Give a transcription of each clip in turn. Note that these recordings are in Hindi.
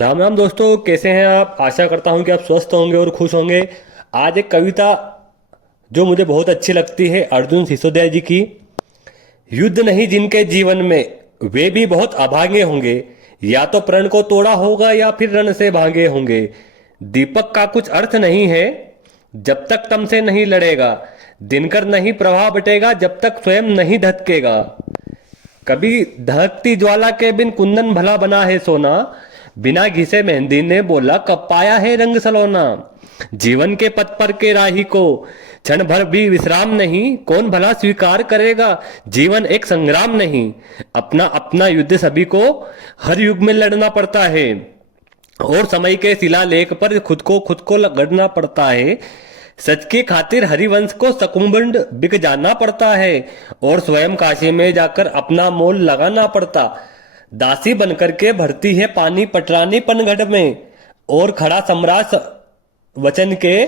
राम राम दोस्तों, कैसे हैं आप। आशा करता हूं कि आप स्वस्थ होंगे और खुश होंगे। आज एक कविता जो मुझे बहुत अच्छी लगती है अर्जुन सिसोदिया जी की। युद्ध नहीं जिनके जीवन में, वे भी बहुत अभागे होंगे। या तो प्रण को तोड़ा होगा या फिर रण से भागे होंगे। दीपक का कुछ अर्थ नहीं है जब तक तम से नहीं लड़ेगा। दिनकर नहीं प्रभा बटेगा जब तक स्वयं नहीं धधकेगा। कभी दहकती ज्वाला के बिन कुंदन भला बना है सोना। बिना घिसे मेहंदी ने बोला कब पाया है रंग सलोना। जीवन के पथ पर के राही को क्षण भर भी विश्राम नहीं। कौन भला स्वीकार करेगा जीवन एक संग्राम नहीं। अपना अपना युद्ध सभी को हर युग में लड़ना पड़ता है। और समय के शिलालेख पर खुद को गढ़ना पड़ता है। सच की खातिर हरिवंश को सकुंभंड बिक जाना पड़ता है। और स्वयं काशी में जाकर अपना मोल लगाना पड़ता। दासी बनकर के भरती है पानी पटरानी पनघट में। और खड़ा सम्राट वचन के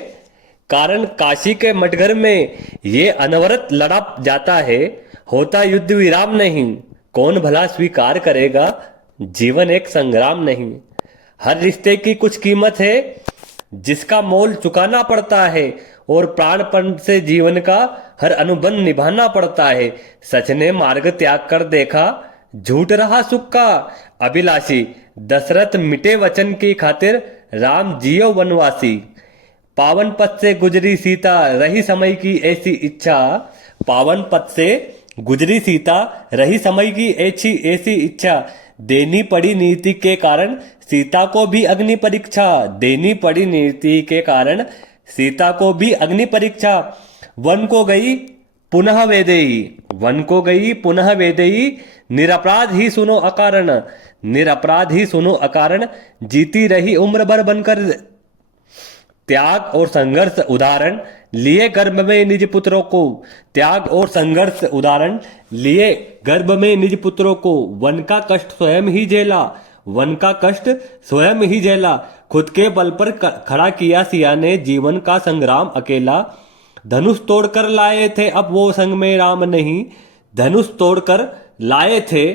कारण काशी के मटघर में ये अनवरत लड़ा जाता है। होता युद्ध विराम नहीं। कौन भला स्वीकार करेगा जीवन एक संग्राम नहीं। हर रिश्ते की कुछ कीमत है जिसका मोल चुकाना पड़ता है। और प्राणपण से जीवन का हर अनुबंध निभाना पड़ता है। सच ने मार्ग त्याग कर देखा, झूठ रहा सुख का अभिलाषी। दशरथ मिटे वचन की खातिर, राम जियो वनवासी। पावन पथ से गुजरी सीता, रही समय की ऐसी इच्छा। पावन पथ से गुजरी सीता, रही समय की ऐसी ऐसी इच्छा। देनी पड़ी नीति के कारण सीता को भी अग्नि परीक्षा। देनी पड़ी नीति के कारण सीता को भी अग्नि परीक्षा। वन को गई पुनः वेदेई, वन को गई पुनः वेदेई। निरपराध ही सुनो अकारण, निरपराध ही सुनो अकारण। जीती रही उम्र भर बनकर त्याग और संघर्ष उदाहरण लिए गर्भ में निज पुत्रों को। त्याग और संघर्ष उदाहरण लिए गर्भ में निज पुत्रों को। वन का कष्ट स्वयं ही झेला, वन का कष्ट स्वयं ही झेला। खुद के बल पर खड़ा किया सिया ने जीवन का संग्राम अकेला। धनुष तोड़कर लाए थे अब वो संग में राम नहीं। धनुष तोड़कर लाए थे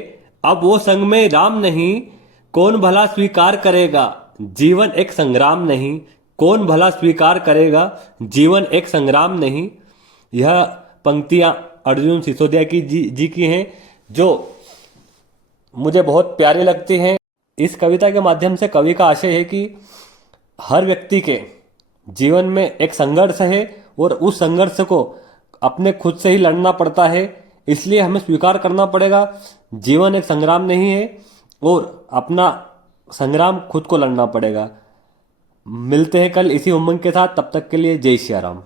अब वो संग में राम नहीं। कौन भला स्वीकार करेगा जीवन एक संग्राम नहीं। कौन भला स्वीकार करेगा जीवन एक संग्राम नहीं। यह पंक्तियां अर्जुन सिसोदिया जी की हैं जो मुझे बहुत प्यारी लगती हैं। इस कविता के माध्यम से कवि का आशय है कि हर व्यक्ति के जीवन में एक संघर्ष है और उस संघर्ष को अपने खुद से ही लड़ना पड़ता है। इसलिए हमें स्वीकार करना पड़ेगा जीवन एक संग्राम नहीं है और अपना संग्राम खुद को लड़ना पड़ेगा। मिलते हैं कल इसी उमंग के साथ, तब तक के लिए जय श्री राम।